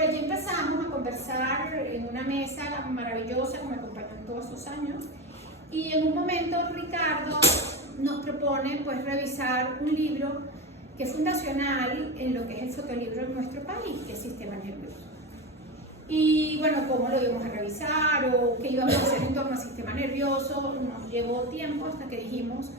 por allí empezamos a conversar en una mesa maravillosa que me acompañó en todos esos años. Y en un momento Ricardo nos propone pues revisar un libro que es fundacional en lo que es el fotolibro en nuestro país, que es Sistema Nervioso. Y bueno, cómo lo íbamos a revisar o qué íbamos a hacer en torno al sistema nervioso, nos llevó tiempo hasta que dijimos,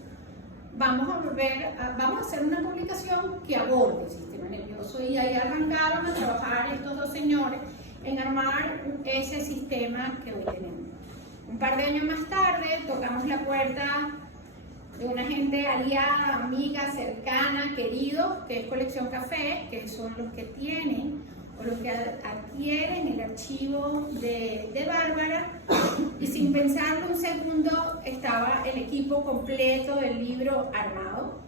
vamos a hacer una publicación que aborde el sistema nervioso, y ahí arrancaron a trabajar estos dos señores en armar ese sistema que hoy tenemos. Un par de años más tarde tocamos la puerta de una gente aliada, amiga, cercana, querido, que es Colección Café, que son los que tienen o los que adquieren el archivo de Bárbara, y sin pensarlo un segundo estaba el equipo completo del libro armado.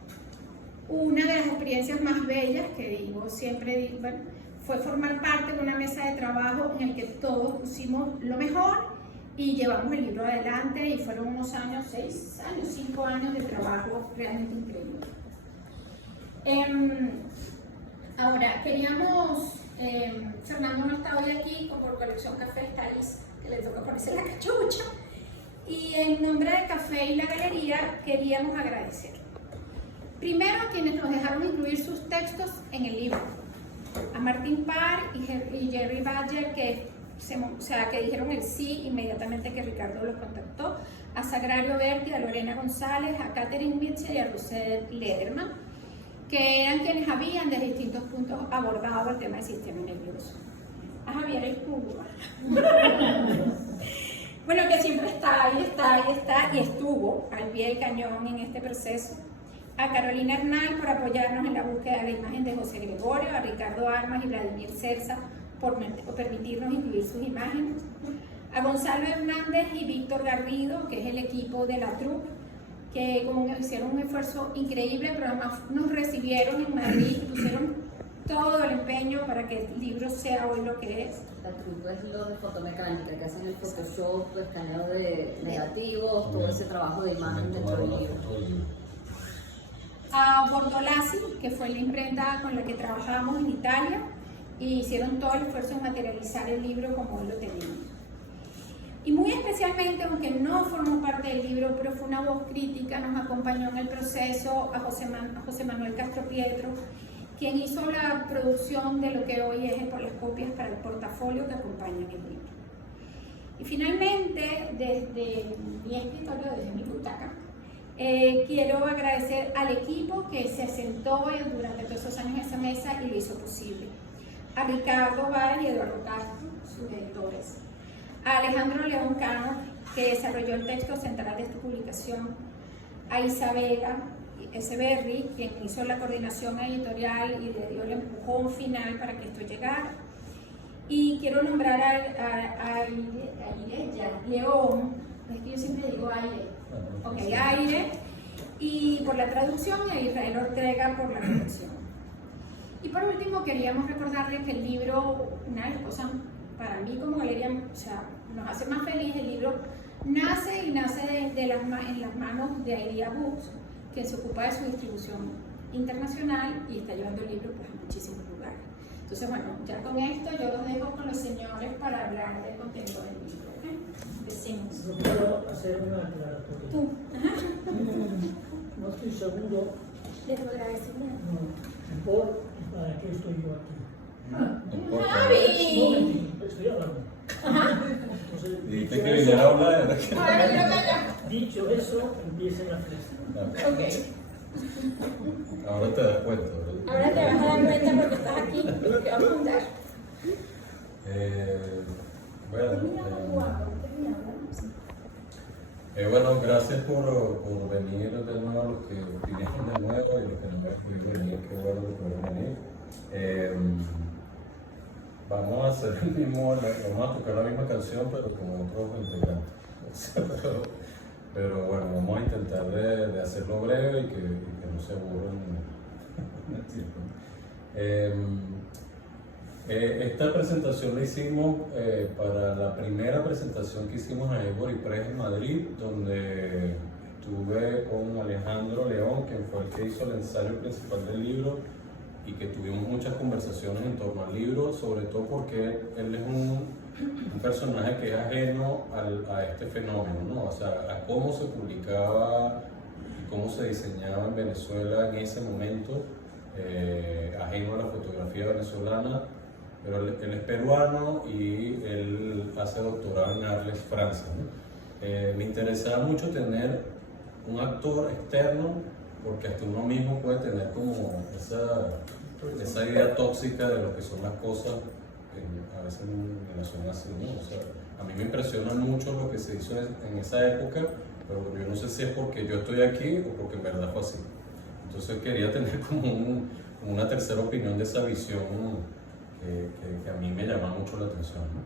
Una de las experiencias más bellas que digo, siempre digo, bueno, fue formar parte de una mesa de trabajo en el que todos pusimos lo mejor y llevamos el libro adelante, y fueron unos años, 5 años de trabajo realmente increíble. Ahora, queríamos, Fernando no está hoy aquí, por Colección Café está Liz, que le toca ponerse la cachucha, y en nombre de Café y la Galería queríamos agradecer. Primero a quienes nos dejaron incluir sus textos en el libro, a Martín Parr y Jerry Badger, que dijeron el sí inmediatamente que Ricardo los contactó, a Sagrario Berti, a Lorena González, a Catherine Mitchell y a Rosette Lederman, que eran quienes habían desde distintos puntos abordado el tema del sistema nervioso. A Javier el Cubo, bueno, que siempre está y estuvo al pie del cañón en este proceso. A Carolina Hernán por apoyarnos en la búsqueda de la imagen de José Gregorio, a Ricardo Armas y Vladimir Cerza por permitirnos incluir sus imágenes, a Gonzalo Hernández y Víctor Garrido, que es el equipo de la troupe, que hicieron un esfuerzo increíble, pero además nos recibieron en Madrid, pusieron todo el empeño para que el libro sea hoy lo que es. La troupe es lo de fotomecánica, que hacen el Photoshop, el escaneo de negativos, todo ese trabajo de imagen dentro del libro. A Bortolazzi, que fue la imprenta con la que trabajamos en Italia, y hicieron todo el esfuerzo en materializar el libro como hoy lo tenemos. Y muy especialmente, aunque no formó parte del libro, pero fue una voz crítica, nos acompañó en el proceso a José Manuel Castro Pietro, quien hizo la producción de lo que hoy es por las copias para el portafolio que acompaña el libro. Y finalmente, desde mi escritorio, desde mi butaca, quiero agradecer al equipo que se sentó durante todos esos años en esa mesa y lo hizo posible. A Ricardo Valle y Eduardo Castro, sus editores. A Alejandro León Cano, que desarrolló el texto central de esta publicación. A Isabela Echeverry, quien hizo la coordinación editorial y le dio el empujón final para que esto llegara. Y quiero nombrar a León, es que yo siempre digo Aire, Aire, y por la traducción, y a Israel Ortega por la corrección. Y por último, queríamos recordarles que el libro, una de las cosas para mí como galería, nos hace más feliz, el libro nace en las manos de Idea Books, que se ocupa de su distribución internacional y está llevando el libro pues, a muchísimos lugares. Entonces, bueno, ya con esto yo los dejo con los señores para hablar del contenido del libro. ¿Okay? Decimos. Yo quiero hacer una aclaración. Tú. Ajá. No estoy seguro. De tu agradecimiento. Por para qué estoy yo aquí. ¡Javi! Un momentito, estoy hablando. Entonces, Dijiste que viniera a hablar. dicho eso, empiecen a flexibilizar. Ok. Ahora te das cuenta, ¿verdad? Ahora te vas a dar cuenta porque estás aquí, lo que vamos a contar. Bueno, gracias por venir de nuevo, a los que vinieron de nuevo y los que no habían podido venir, qué bueno que pudieron venir. Vamos a hacer vamos a tocar la misma canción, pero con otros integrantes. Pero bueno, vamos a intentar de hacerlo breve y que no se aburran en el tiempo. Esta presentación la hicimos para la primera presentación que hicimos a Évora y Press en Madrid, donde estuve con Alejandro León, quien fue el que hizo el ensayo principal del libro, y que tuvimos muchas conversaciones en torno al libro, sobre todo porque él es un personaje que es ajeno a este fenómeno, ¿no? O sea, a cómo se publicaba y cómo se diseñaba en Venezuela en ese momento, ajeno a la fotografía venezolana, pero él es peruano y él hace doctorado en Arles, Francia, ¿no? Me interesaba mucho tener un actor externo, porque hasta uno mismo puede tener como esa idea tóxica de lo que son las cosas, a veces en Venezuela así, ¿no? O sea, a mí me impresiona mucho lo que se hizo en esa época, pero yo no sé si es porque yo estoy aquí o porque en verdad fue así. Entonces quería tener como una tercera opinión de esa visión que a mí me llama mucho la atención, ¿no?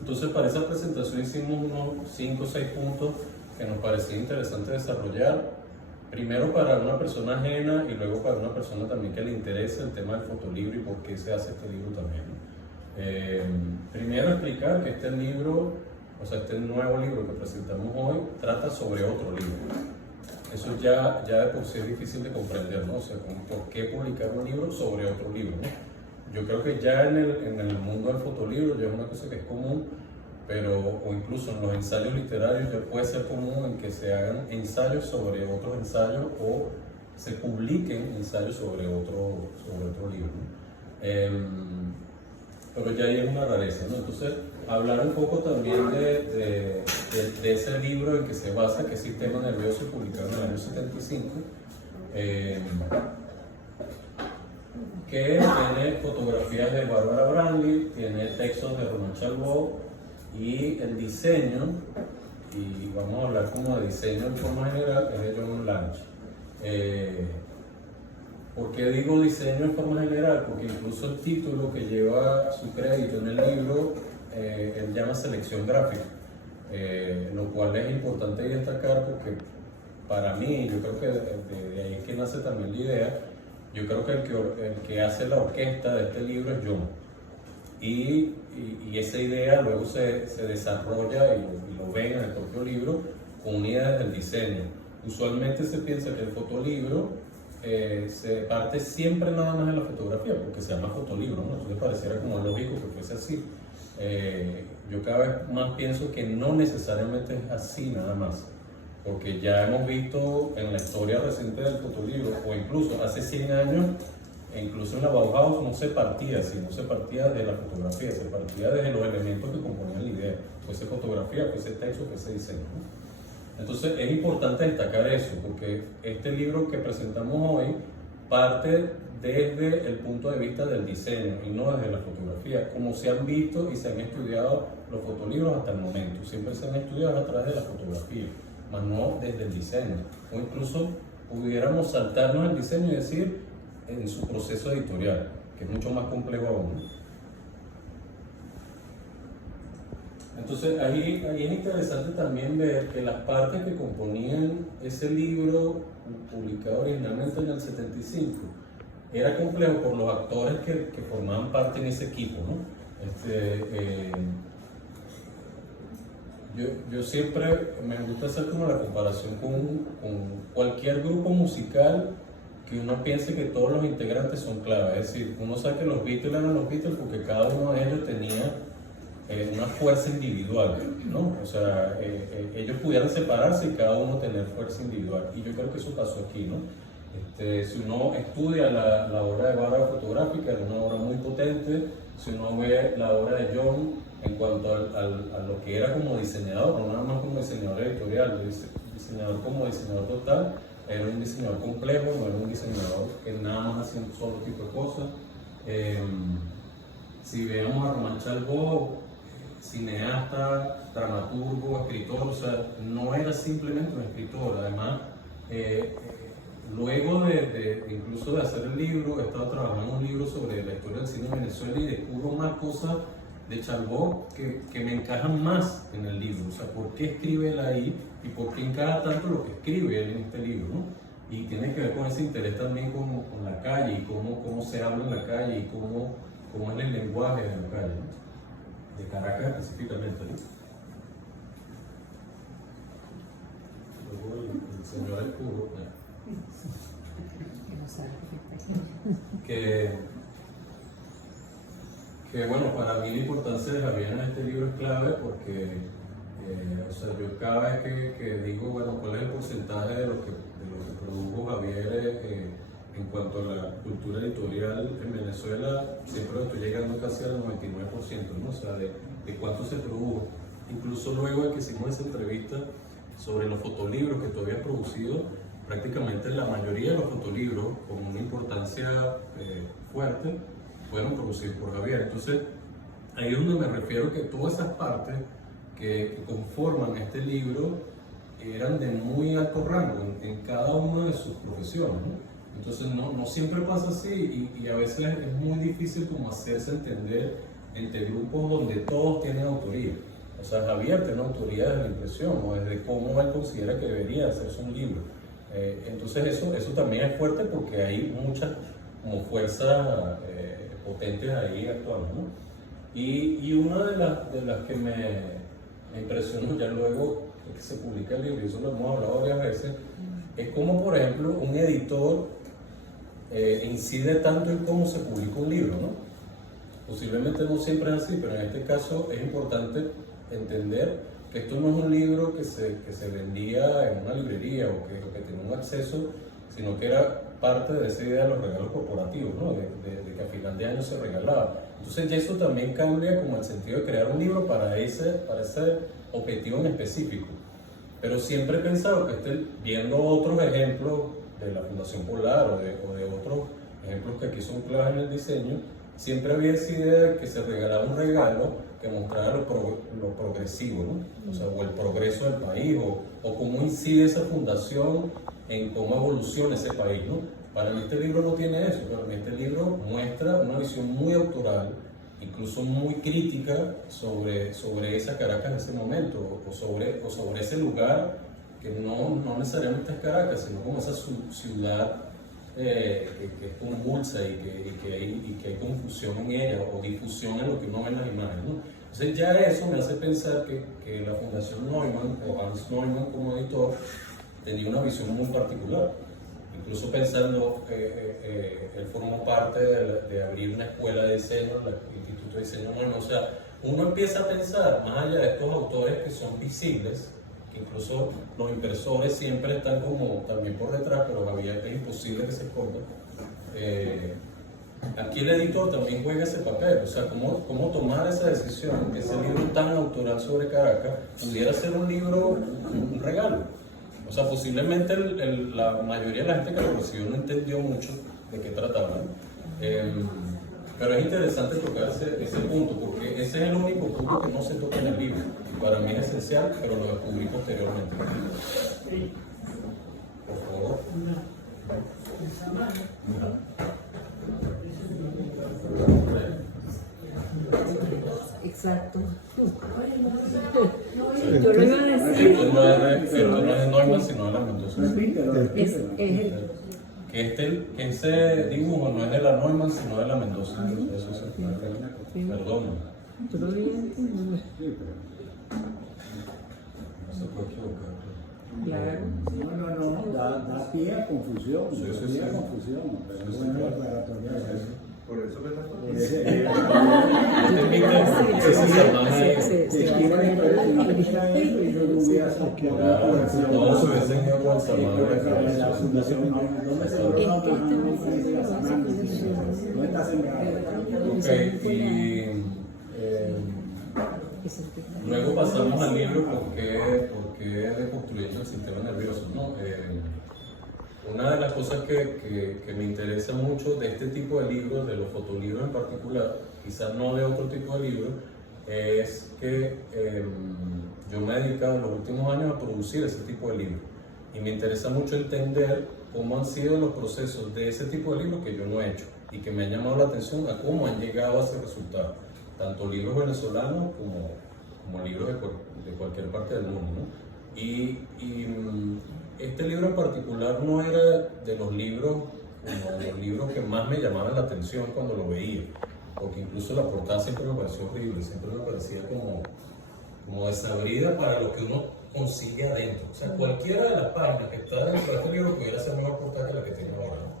Entonces para esa presentación hicimos unos 5 o 6 puntos que nos parecía interesante desarrollar. Primero para una persona ajena y luego para una persona también que le interese el tema del fotolibro y por qué se hace este libro también, ¿no? Primero explicar que este libro, o sea, este nuevo libro que presentamos hoy, trata sobre otro libro. Eso ya de por sí es difícil de comprender, ¿no? O sea, ¿por qué publicar un libro sobre otro libro, ¿no? Yo creo que ya en el mundo del fotolibro ya es una cosa que es común, pero o incluso en los ensayos literarios ya puede ser común en que se hagan ensayos sobre otros ensayos o se publiquen ensayos sobre otro libro, ¿no? Pero ya ahí es una rareza, ¿no? Entonces, hablar un poco también de ese libro en que se basa, que es Sistema Nervioso, publicado en el año 75, que tiene fotografías de Bárbara Branly, tiene textos de Román Chalbaud, y el diseño, y vamos a hablar como de diseño en forma general, es de John Lange. ¿Por qué digo diseño en forma general? Porque incluso el título que lleva su crédito en el libro, él llama selección gráfica, lo cual es importante destacar porque para mí, yo creo que de ahí es que nace también la idea. Yo creo que el que hace la orquesta de este libro es John. Y esa idea luego se desarrolla y lo ven en el propio libro con una idea del diseño. Usualmente se piensa que el fotolibro se parte siempre nada más de la fotografía, porque se llama fotolibro, ¿no? Entonces pareciera como lógico que fuese así. Yo cada vez más pienso que no necesariamente es así nada más, porque ya hemos visto en la historia reciente del fotolibro, o incluso hace 100 años, e incluso en la Bauhaus no se partía así, no se partía de la fotografía, se partía desde los elementos que componían la idea, fuese fotografía, fuese texto, fuese diseño, ¿no? Entonces es importante destacar eso, porque este libro que presentamos hoy parte desde el punto de vista del diseño y no desde la fotografía, como se han visto y se han estudiado los fotolibros hasta el momento. Siempre se han estudiado a través de la fotografía, más no desde el diseño. O incluso pudiéramos saltarnos el diseño y decir en su proceso editorial, que es mucho más complejo aún. Entonces ahí es interesante también ver que las partes que componían ese libro publicado originalmente en el 75 era complejo por los actores que formaban parte en ese equipo, ¿no? Yo siempre me gusta hacer como la comparación con cualquier grupo musical que uno piense que todos los integrantes son clave. Es decir, uno sabe que los Beatles eran los Beatles porque cada uno de ellos tenía una fuerza individual, ¿no? O sea, ellos pudieran separarse y cada uno tener fuerza individual. Y yo creo que eso pasó aquí, ¿no? Si uno estudia la obra de Bárbara fotográfica, es una obra muy potente. Si uno ve la obra de John en cuanto a lo que era como diseñador, no nada más como diseñador editorial, diseñador como diseñador total, era un diseñador complejo, no era un diseñador que nada más hacía un solo tipo de cosas. Si veamos a Román Chalbaud, cineasta, dramaturgo, escritor, o sea, no era simplemente un escritor. Además, luego incluso de hacer el libro, he estado trabajando un libro sobre la historia del cine en Venezuela y descubro más cosas de Chalbaud que me encajan más en el libro. O sea, ¿por qué escribe él ahí y por qué encaja tanto lo que escribe él en este libro, ¿no? Y tiene que ver con ese interés también con la calle y cómo se habla en la calle y cómo es el lenguaje de la calle, ¿no? De Caracas específicamente, ¿no? Luego el señor del cubo, ¿no? que bueno, para mí la importancia de Javier en este libro es clave porque o sea, yo cada vez que digo, bueno, cuál es el porcentaje de lo que produjo Javier en cuanto a la cultura editorial en Venezuela, siempre estoy llegando casi al 99%, ¿no? O sea, de cuánto se produjo. Incluso luego de que hicimos esa entrevista sobre los fotolibros que tú habías producido, prácticamente la mayoría de los fotolibros, con una importancia fuerte, fueron producidos por Javier. Entonces, ahí es donde me refiero que todas esas partes que conforman este libro eran de muy alto rango en cada una de sus profesiones, ¿no? Entonces no siempre pasa así y a veces es muy difícil como hacerse entender entre grupos donde todos tienen autoría. O sea, Javier tiene autoría desde la impresión o desde cómo él considera que debería hacerse un libro. Entonces eso también es fuerte porque hay muchas como fuerzas potentes ahí actuando, ¿no? Y una de las que me impresionó ya luego de que se publica el libro, y eso lo hemos hablado varias veces, es como por ejemplo un editor incide tanto en cómo se publica un libro, ¿no? Posiblemente no siempre es así, pero en este caso es importante entender que esto no es un libro que se vendía en una librería o que tenía un acceso, sino que era parte de esa idea de los regalos corporativos, ¿no? de que a final de año se regalaba. Entonces ya eso también cambia como el sentido de crear un libro para ese objetivo en específico. Pero siempre he pensado que viendo otros ejemplos de la Fundación Polar o de otros ejemplos que aquí son claves en el diseño, siempre había esa idea de que se regalaba un regalo que mostrara lo progresivo, ¿no? O sea, o el progreso del país, o cómo incide esa fundación en cómo evoluciona ese país, ¿no? Para mí este libro no tiene eso, para mí este libro muestra una visión muy autoral, incluso muy crítica sobre esa Caracas en ese momento, o sobre ese lugar que no necesariamente es Caracas, sino como esa ciudad que es convulsa y que hay confusión en ella o difusión en lo que uno ve en las imágenes, ¿no? Entonces ya eso me hace pensar que la Fundación Neumann o Hans Neumann como editor tenía una visión muy particular. Incluso pensando, él formó parte de abrir una escuela de diseño, el Instituto de Diseño Neumann. O sea, uno empieza a pensar más allá de estos autores que son visibles, que incluso los impresores siempre están como también por detrás, pero Javier es imposible que se esconda. Aquí el editor también juega ese papel, o sea, cómo tomar esa decisión, que ese libro tan autoral sobre Caracas pudiera ser un libro, un regalo. O sea, posiblemente la mayoría de la gente que lo recibió no entendió mucho de qué trataba. Pero es interesante tocar ese punto, porque ese es el único punto que no se toca en el libro. Y para mí es esencial, pero lo descubrí posteriormente. Por favor. Exacto. Yo lo iba a decir. Esto no es de Neumann, sino de la Mendoza. Es el. Que ese dibujo no es de la Neumann, sino de la Mendoza. Eso sí. Perdón. ¿Tú lo viste? No se puede equivocar. Claro. No, da pie a confusión. Sí. Pie a confusión. Pero es buena aclaratoria de eso. Por eso me la foto. No, se hubiese ido con Samara. La fundación no está sembrada. Ok, y luego pasamos al libro ¿Por qué reconstruyendo el sistema nervioso? ¿No? Una de las cosas que me interesa mucho de este tipo de libros, de los fotolibros en particular, quizás no de otro tipo de libros, es que yo me he dedicado en los últimos años a producir ese tipo de libros. Y me interesa mucho entender cómo han sido los procesos de ese tipo de libros que yo no he hecho y que me han llamado la atención a cómo han llegado a ese resultado. Tanto libros venezolanos como libros de cualquier parte del mundo, ¿no? Y este libro en particular no era de los libros que más me llamaban la atención cuando lo veía, porque incluso la portada siempre me pareció horrible, siempre me parecía como como desabrida para lo que uno consigue adentro. O sea, cualquiera de las páginas que está dentro de este libro pudiera ser mejor portada que la que tiene ahora, ¿no?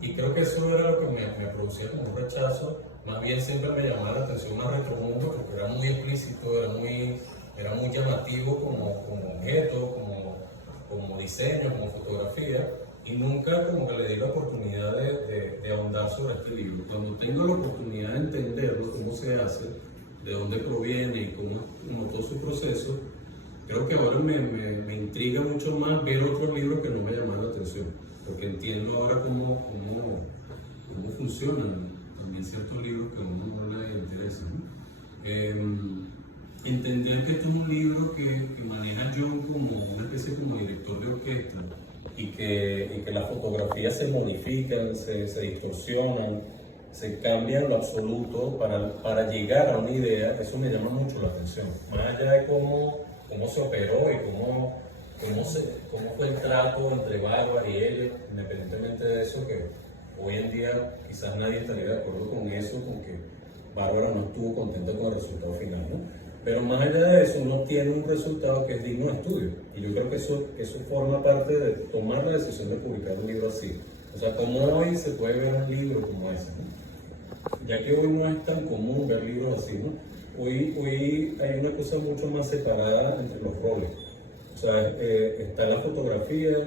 Y creo que eso era lo que me producía como un rechazo. Más bien siempre me llamaba la atención una retromundo porque era muy explícito, era muy llamativo como objeto, como diseño, como fotografía, y nunca como que le di la oportunidad de ahondar sobre este libro. Cuando tengo la oportunidad de entenderlo, cómo se hace, de dónde proviene y cómo todo su proceso, creo que ahora me intriga mucho más ver otros libros que no me llaman la atención, porque entiendo ahora cómo funcionan también ciertos libros que a uno no le interesan, ¿no? Entender que este es un libro que maneja John como una especie como director de orquesta y que las fotografías se modifican, se distorsionan, se cambian lo absoluto para llegar a una idea, eso me llama mucho la atención. Más allá de cómo se operó y cómo fue el trato entre Bárbara y Elliot, independientemente de eso, que hoy en día quizás nadie estaría de acuerdo con eso, con que Bárbara no estuvo contenta con el resultado final, ¿no? Pero más allá de eso, uno tiene un resultado que es digno de estudio. Y yo creo que eso forma parte de tomar la decisión de publicar un libro así. O sea, como hoy se puede ver un libro como ese, ¿no? Ya que hoy no es tan común ver libros así, ¿no? Hoy hay una cosa mucho más separada entre los roles. O sea, está la fotografía,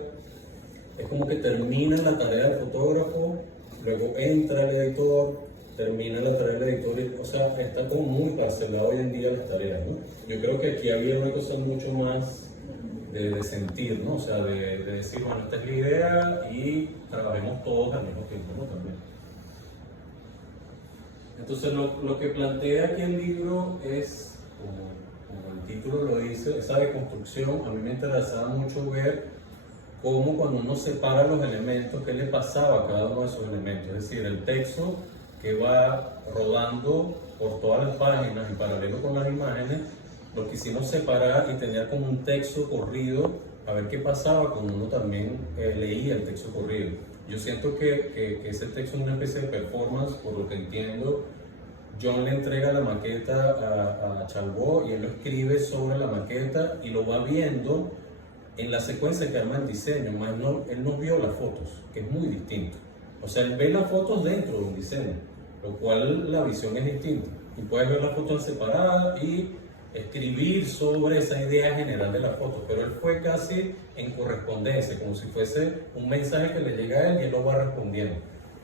es como que termina la tarea del fotógrafo, luego entra el editor, termina la tarea del editor, o sea, está como muy parcelado hoy en día las tareas, ¿no? Yo creo que aquí había una cosa mucho más de sentir, ¿no? O sea, de decir, bueno, esta es la idea y trabajemos todos al mismo tiempo, ¿no? También. Entonces, lo que plantea aquí el libro es, como el título lo dice, esa deconstrucción. A mí me interesaba mucho ver cómo cuando uno separa los elementos, qué le pasaba a cada uno de esos elementos. Es decir, el texto que va rodando por todas las páginas en paralelo con las imágenes, lo quisimos separar y tener como un texto corrido, a ver qué pasaba cuando uno también leía el texto corrido. Yo siento que ese texto es una especie de performance, por lo que entiendo. John le entrega la maqueta a Chalbaud y él lo escribe sobre la maqueta y lo va viendo en la secuencia que arma el diseño, más él no vio las fotos, que es muy distinto. O sea, él ve las fotos dentro de un diseño, lo cual la visión es distinta. Y puedes ver las fotos separadas y escribir sobre esa idea general de las fotos, pero él fue casi en correspondencia, como si fuese un mensaje que le llega a él y él lo va respondiendo.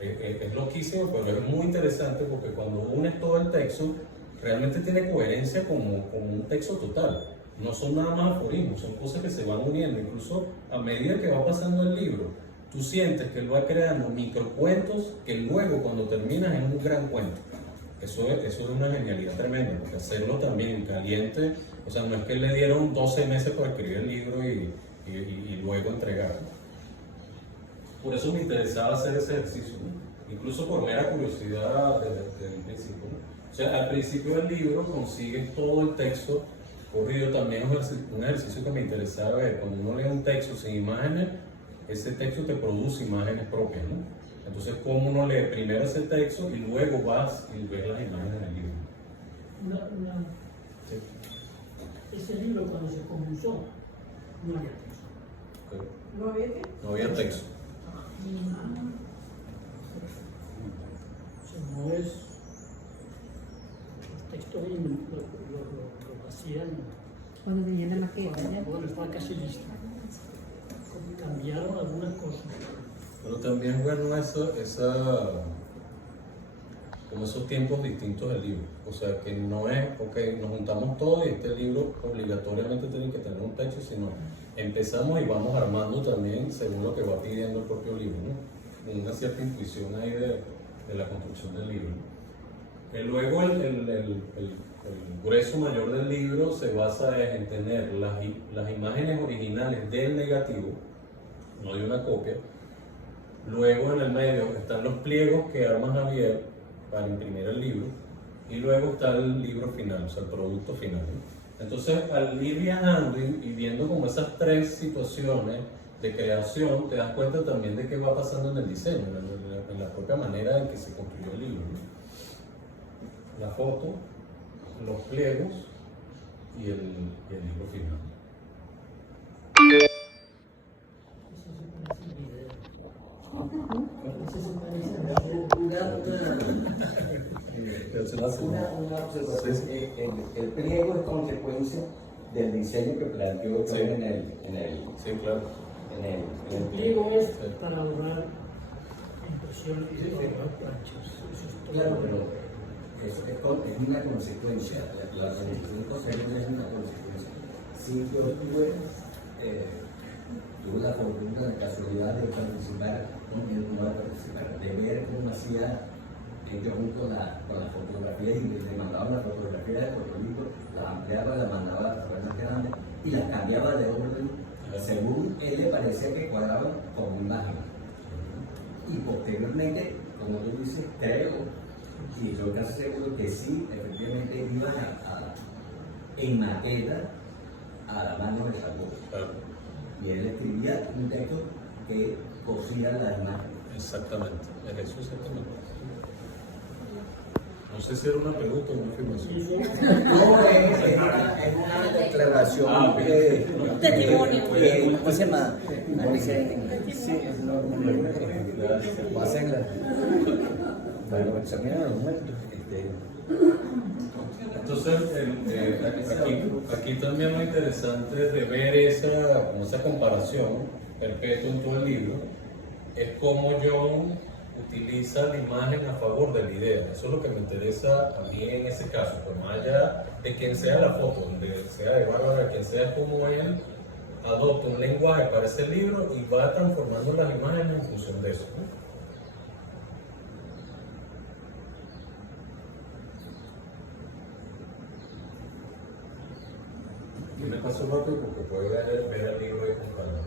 Es loquísimo, pero es muy interesante porque cuando unes todo el texto, realmente tiene coherencia como un texto total. No son nada más aforismos, son cosas que se van uniendo. Incluso a medida que va pasando el libro, tú sientes que él va creando microcuentos que luego cuando terminas es un gran cuento. Eso es una genialidad tremenda, porque hacerlo también en caliente, o sea, no es que le dieron 12 meses para escribir el libro y luego entregarlo. Por eso me interesaba hacer ese ejercicio, ¿no? Incluso por mera curiosidad desde el principio, ¿no? O sea, al principio del libro consigues todo el texto corrido. También es un ejercicio que me interesaba ver. Cuando uno lee un texto sin imágenes, ese texto te produce imágenes propias, ¿no? Entonces, ¿cómo uno lee primero ese texto y luego vas y ves las imágenes del libro? Sí. Ese libro cuando se compuso no había texto. Okay. ¿No había qué? No había texto. O sea, no es... Los textos lo hacían... Cuando tenían la maqueta, ¿ya? Bueno, estaba casi listo. Cambiaron algunas cosas. Pero también, bueno, como esos tiempos distintos del libro. O sea, que no es, ok, nos juntamos todos y este libro obligatoriamente tiene que tener un texto, sino empezamos y vamos armando también según lo que va pidiendo el propio libro, ¿no? Una cierta intuición ahí de la construcción del libro. Luego el grueso mayor del libro se basa en tener las imágenes originales del negativo, no de una copia. Luego en el medio están los pliegos que arma Javier para imprimir el libro, y luego está el libro final, o sea, el producto final, ¿no? Entonces, al ir viajando y viendo como esas tres situaciones de creación, te das cuenta también de qué va pasando en el diseño, en la propia manera en que se construyó el libro, ¿no? La foto, los pliegos y el libro final. Una observación. El pliego es consecuencia del diseño que planteó Sí. en el Sí, claro. El pliego es para ahorrar impresión y ahorrar planchas. Eso es todo. Claro, pero es una consecuencia. La organización posterior es una consecuencia. Sí, yo tuve la fortuna, la casualidad de participar, de ver cómo hacía yo junto con la fotografía y le mandaba la fotografía de fotolibro, la ampliaba, la mandaba a través más grande y la cambiaba de orden según él le parecía que cuadraban con imagen. Y posteriormente, como tú dices, creo, y yo casi seguro que sí, efectivamente iba en maqueta a la mano de Salvador. Claro. Y él escribía un texto que cosía la imagen. Exactamente, es eso exactamente. No sé si era una pregunta o una afirmación. No, es una declaración. Ah, bien. Testimonio. ¿Cómo se llama? ¿Cómo dice en inglés? Sí, es lo que va a hacer para examinar los muertos. Entonces, aquí también lo interesante de ver esa comparación perpetua en todo el libro es cómo John utiliza la imagen a favor de la idea. Eso es lo que me interesa a mí en ese caso, pues más allá de quien sea la foto, donde sea de Bárbara, quien sea, como él adopta un lenguaje para ese libro y va transformando las imágenes en función de eso, ¿no? Y me paso rápido porque puedo ver el libro ahí con calma.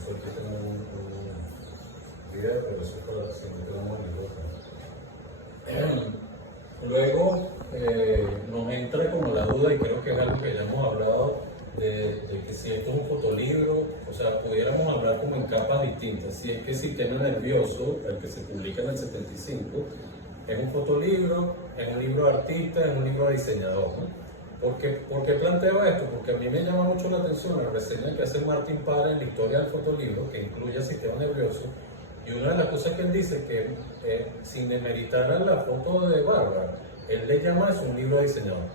Eso es que tengo un video, pero eso es para si no quedamos en el libro. Luego nos entra como la duda, y creo que es algo que ya hemos hablado, de que si esto es un fotolibro, o sea, pudiéramos hablar como en capas distintas. Si es que Sistema Nervioso, el que se publica en el 75, es un fotolibro, es un libro de artista, es un libro de diseñador, ¿no? ¿Por qué planteo esto? Porque a mí me llama mucho la atención la reseña que hace Martín Parra en la historia del fotolibro, que incluye el Sistema Nervioso, y una de las cosas que él dice es que, sin demeritar a la foto de Bárbara, él le llama eso un libro de diseñador,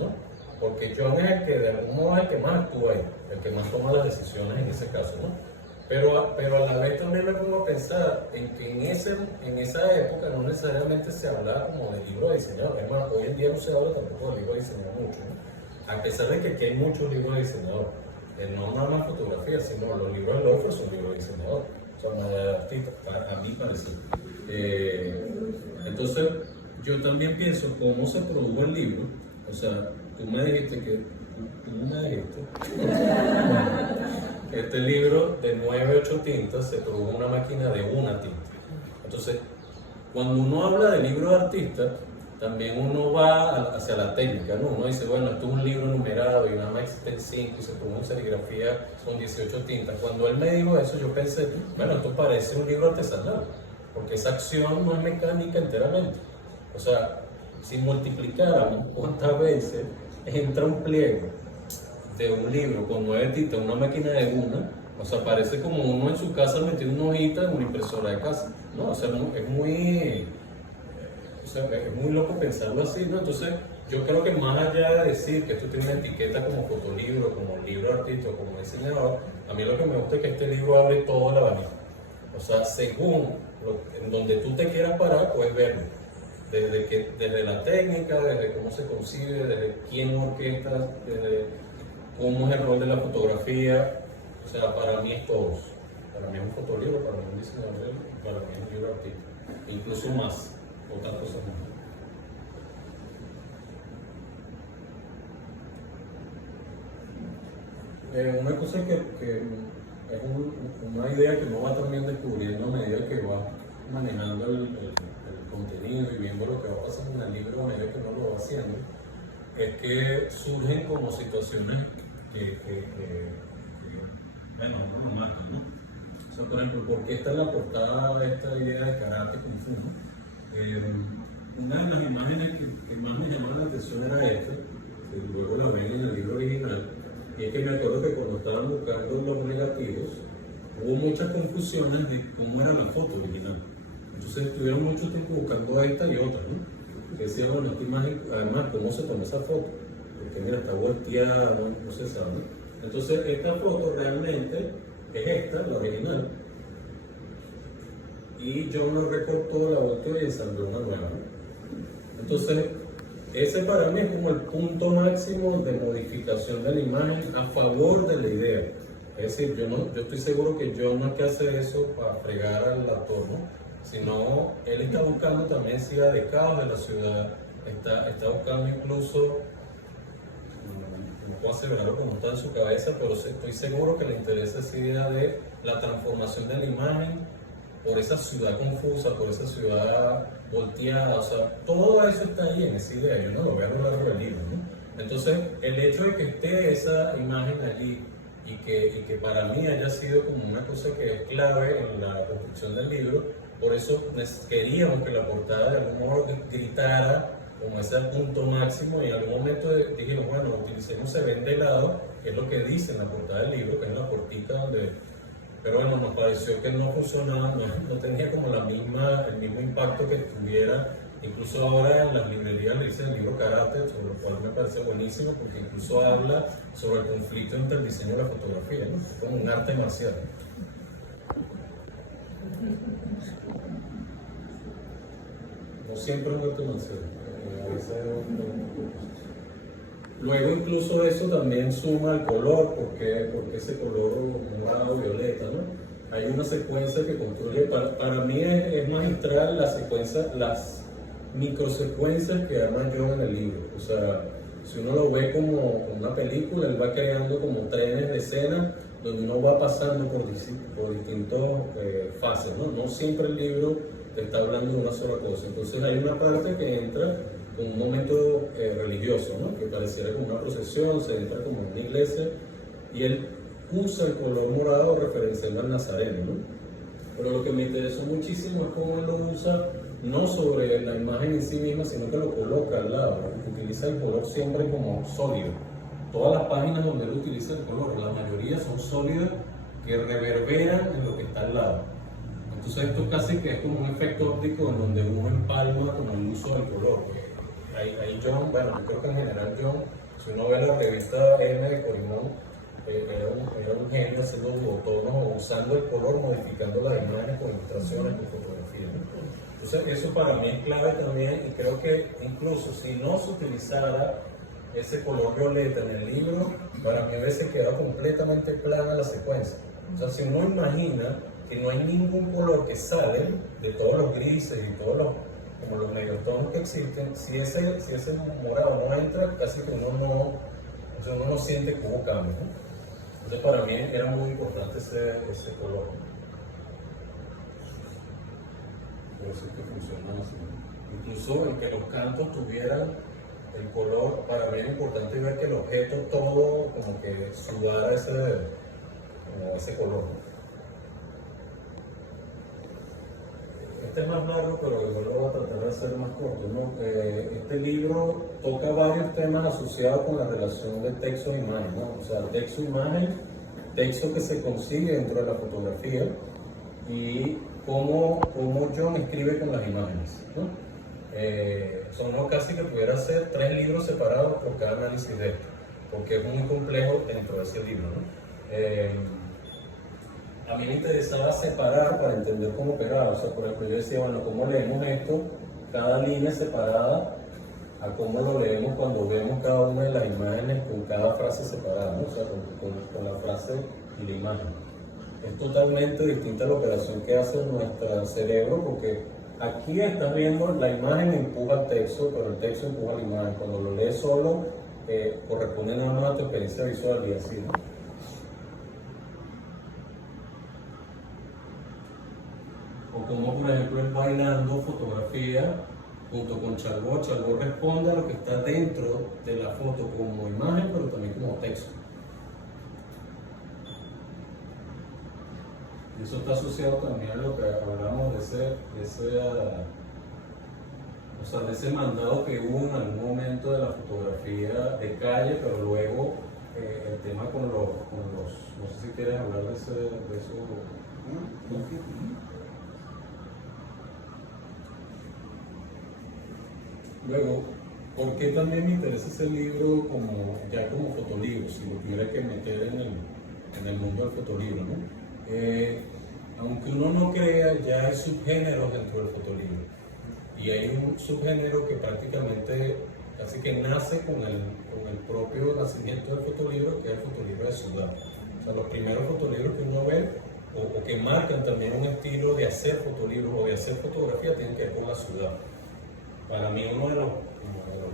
¿no? Porque John es el que de algún modo es el que más actúa ahí, el que más toma las decisiones en ese caso, ¿no? Pero a la vez también me pongo a pensar en que en esa época no necesariamente se hablaba como de libro de diseñador. Es más, hoy en día no se habla tampoco de libro de diseñador mucho, ¿no? A pesar de que aquí hay muchos libros de diseñador. No nada más fotografía, sino los libros de Loeffler son libros de diseñador. Son más de artista, a mí parece. Entonces, yo también pienso cómo se produjo el libro. O sea, tú me dijiste que este libro de 9-8 tintas se produjo una máquina de una tinta. Entonces, cuando uno habla de libro de artista, también uno va hacia la técnica, ¿no? Uno dice, bueno, esto es un libro numerado y nada más existen 5 y se produjo en serigrafía con 18 tintas. Cuando él me dijo eso, yo pensé, bueno, esto parece un libro artesanal, porque esa acción no es mecánica enteramente. O sea, si multiplicáramos cuántas veces entra un pliego de un libro con 9 tintas, una máquina de una, o sea, parece como uno en su casa metiendo una hojita en una impresora de casa, ¿no? O sea, es muy loco pensarlo así, ¿no? Entonces, yo creo que más allá de decir que esto tiene una etiqueta como fotolibro, como libro artístico, como diseñador, a mí lo que me gusta es que este libro abre todo el abanico. O sea, según en donde tú te quieras parar, puedes verlo. Desde la técnica, desde cómo se concibe, desde quién orquesta, desde cómo es el rol de la fotografía. O sea, para mí es todo. Para mí es un fotolibro, para mí es un diseñador, para mí es un libro artístico. Incluso más, otras cosas más. Una cosa que es una idea que uno va también descubriendo a medida que va manejando el contenido y viendo lo que va pasando en el libro a medida que uno lo va haciendo, es que surgen como situaciones bueno, uno lo marca, ¿no? O sea, por ejemplo, ¿por qué está en la portada esta idea de karate kung fu, ¿no? Una de las imágenes que más me llamó la atención era esta, que luego la ven en el libro original, y es que me acuerdo que cuando estaban buscando los negativos, hubo muchas confusiones de cómo era la foto original. Entonces estuvieron mucho tiempo buscando esta y otra, ¿no? Que decían, bueno, esta imagen, además, ¿cómo se tomó esa foto? Porque mira, está volteada, no se sabe, ¿no? Entonces esta foto realmente es esta, la original, y John lo recortó, la volteó y ensambló una nueva, ¿no? Entonces, ese para mí es como el punto máximo de modificación de la imagen a favor de la idea. Es decir, yo estoy seguro que John no es que hace eso para fregar al actor, ¿no? Sino él está buscando también esa idea de caos de la ciudad, está buscando incluso, no puedo asegurarlo como está en su cabeza, pero estoy seguro que le interesa esa idea de la transformación de la imagen por esa ciudad confusa, por esa ciudad volteada, o sea, todo eso está ahí en esa idea, yo no lo veo a lo largo del libro, ¿no? Entonces, el hecho de que esté esa imagen allí y que para mí haya sido como una cosa que es clave en la construcción del libro, por eso queríamos que la portada de algún modo gritara como ese punto máximo, y en algún momento dijimos, bueno, utilicemos ese ven de lado, que es lo que dice en la portada del libro, que es la portica donde... Pero bueno, nos pareció que no funcionaba, no tenía como el mismo impacto que tuviera, incluso ahora en las librerías le dicen el libro Karate, sobre lo cual me parece buenísimo, porque incluso habla sobre el conflicto entre el diseño y la fotografía, ¿no? Es como un arte marcial. No siempre es un arte marcial, a veces Luego incluso eso también suma el color, porque ese color morado violeta, ¿no? Hay una secuencia que construye, para mí es magistral la secuencia, las microsecuencias que arma John en el libro. O sea, si uno lo ve como una película, él va creando como trenes de escena donde uno va pasando por distintas fases, ¿no? No siempre el libro te está hablando de una sola cosa. Entonces hay una parte que entra con un momento religioso, ¿no? Que pareciera como una procesión, se entra como en una iglesia, y él usa el color morado referenciando al Nazareno, ¿no? Pero lo que me interesó muchísimo es cómo él lo usa no sobre la imagen en sí misma, sino que lo coloca al lado, ¿no? Utiliza el color siempre como sólido. Todas las páginas donde él utiliza el color, la mayoría son sólidas que reverberan en lo que está al lado. Entonces esto casi que es como un efecto óptico en donde uno empalma con el uso del color. Ahí John, bueno, yo creo que en general John, si uno ve la revista M de Corimón, era un genio haciendo botones o usando el color, modificando las imágenes con ilustraciones, con fotografías, ¿no? Entonces eso para mí es clave también, y creo que incluso si no se utilizara ese color violeta en el libro, para mí hubiese quedado completamente plana la secuencia. O sea, si uno imagina que no hay ningún color que sale de todos los grises y todos los medios tonos que existen, si ese morado no entra, casi que uno no siente que hubo cambio, ¿no? Entonces para mí era muy importante ese color. Por eso es que funciona así. Incluso en que los cantos tuvieran el color, para mí era importante ver que el objeto todo como que sudara ese color. Este es más largo, pero yo lo voy a tratar de hacer más corto, ¿no? Este libro toca varios temas asociados con la relación de texto e imagen, ¿no? O sea, texto-imagen, texto que se consigue dentro de la fotografía, y cómo John escribe con las imágenes, ¿no? Son casi que pudiera ser 3 libros separados por cada análisis de esto, porque es muy complejo dentro de ese libro, ¿no? A mí me interesaba separar para entender cómo pegar, o sea, por ejemplo, yo decía, bueno, ¿cómo leemos esto? Cada línea separada, a cómo lo leemos cuando vemos cada una de las imágenes con cada frase separada, ¿no? O sea, con la frase y la imagen. Es totalmente distinta la operación que hace nuestro cerebro, porque aquí estás viendo la imagen empuja al texto, pero el texto empuja a la imagen. Cuando lo lees solo, corresponde nada más a tu experiencia visual y así, ¿no? O como por ejemplo él bailando fotografía junto con Chalbaud. Chalbaud responde a lo que está dentro de la foto como imagen, pero también como texto. Y eso está asociado también a lo que hablamos de ese sea, de ese mandado que hubo en algún momento de la fotografía de calle, pero luego el tema con los, no sé si quieres hablar de eso. Luego, ¿por qué también me interesa ese libro ya como fotolibro, si lo tuviera que meter en el mundo del fotolibro, ¿no? Aunque uno no crea, ya hay subgéneros dentro del fotolibro. Y hay un subgénero que prácticamente casi que nace con el propio nacimiento del fotolibro, que es el fotolibro de ciudad. O sea, los primeros fotolibros que uno ve, o que marcan también un estilo de hacer fotolibros o de hacer fotografía, tienen que ver con la ciudad. Para mí uno de los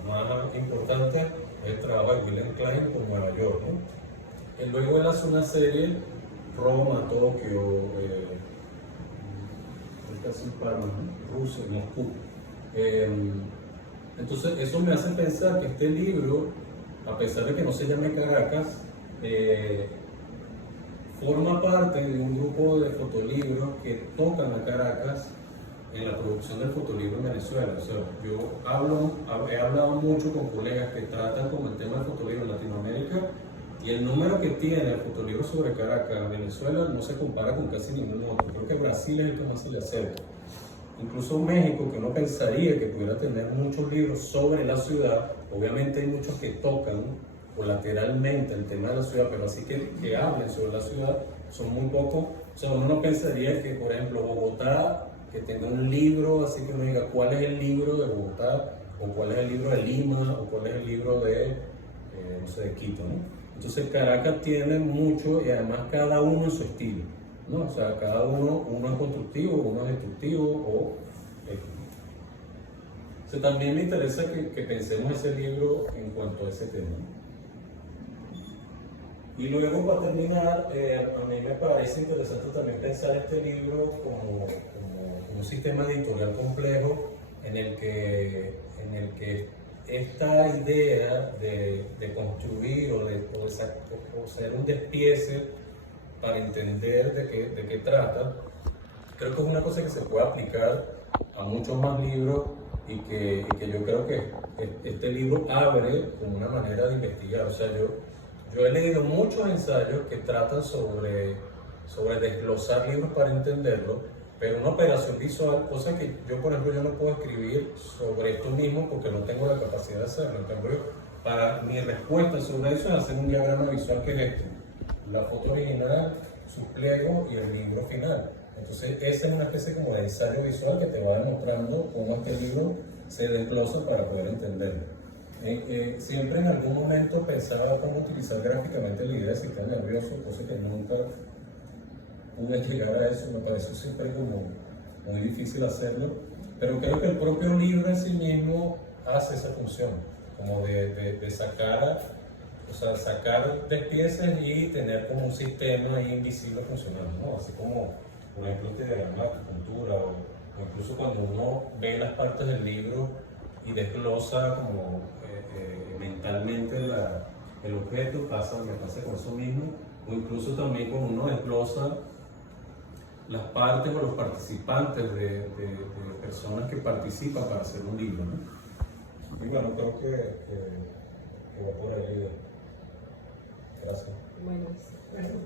más importantes es el trabajo de William Klein con Nueva York, ¿no? Y luego él hace una serie, Roma, Tokio, Rusia, Moscú. Entonces eso me hace pensar que este libro, a pesar de que no se llame Caracas, forma parte de un grupo de fotolibros que tocan a Caracas en la producción del fotolibro en Venezuela. O sea, yo he hablado mucho con colegas que tratan con el tema del fotolibro en Latinoamérica, y el número que tiene el fotolibro sobre Caracas en Venezuela no se compara con casi ningún otro. Creo que Brasil es el que más se le acerca. Incluso México, que uno pensaría que pudiera tener muchos libros sobre la ciudad, obviamente hay muchos que tocan colateralmente el tema de la ciudad, pero así que hablen sobre la ciudad, son muy pocos. O sea, uno no pensaría que, por ejemplo, Bogotá, que tenga un libro, así que uno diga cuál es el libro de Bogotá, o cuál es el libro de Lima, o cuál es el libro de, no sé, de Quito, ¿no? Entonces Caracas tiene mucho, y además cada uno en su estilo, ¿no? O sea, cada uno es constructivo, uno es destructivo, o sea, también me interesa que pensemos ese libro en cuanto a ese tema. Y luego, para terminar, a mí me parece interesante también pensar este libro como un sistema editorial complejo en el que esta idea de construir o hacer un despiece para entender de qué trata, creo que es una cosa que se puede aplicar a muchos más libros, y que yo creo que este libro abre como una manera de investigar. O sea, yo he leído muchos ensayos que tratan sobre desglosar libros para entenderlo, pero una operación visual, cosa que yo, por ejemplo, yo no puedo escribir sobre esto mismo porque no tengo la capacidad de hacerlo. En cambio, para mi respuesta sobre eso es hacer un diagrama visual, que es este: la foto original, su pliego y el libro final. Entonces, esa es una especie como de ensayo visual que te va demostrando cómo este libro se desglosa para poder entenderlo. Siempre en algún momento pensaba cómo utilizar gráficamente la idea del sistema nervioso, cosa que nunca pude llegar a eso. Me pareció siempre como muy difícil hacerlo, pero creo que el propio libro en sí mismo hace esa función, como de sacar despieces y tener como un sistema ahí invisible funcionando, ¿no? Así como, por ejemplo, este diagrama de acupuntura, o incluso cuando uno ve las partes del libro y desglosa como mentalmente el objeto, me pasa con eso mismo, o incluso también cuando uno desglosa las partes o los participantes de personas que participan para hacer un libro, ¿no? Y bueno, creo que va por ahí. Gracias. Bueno, Bueno.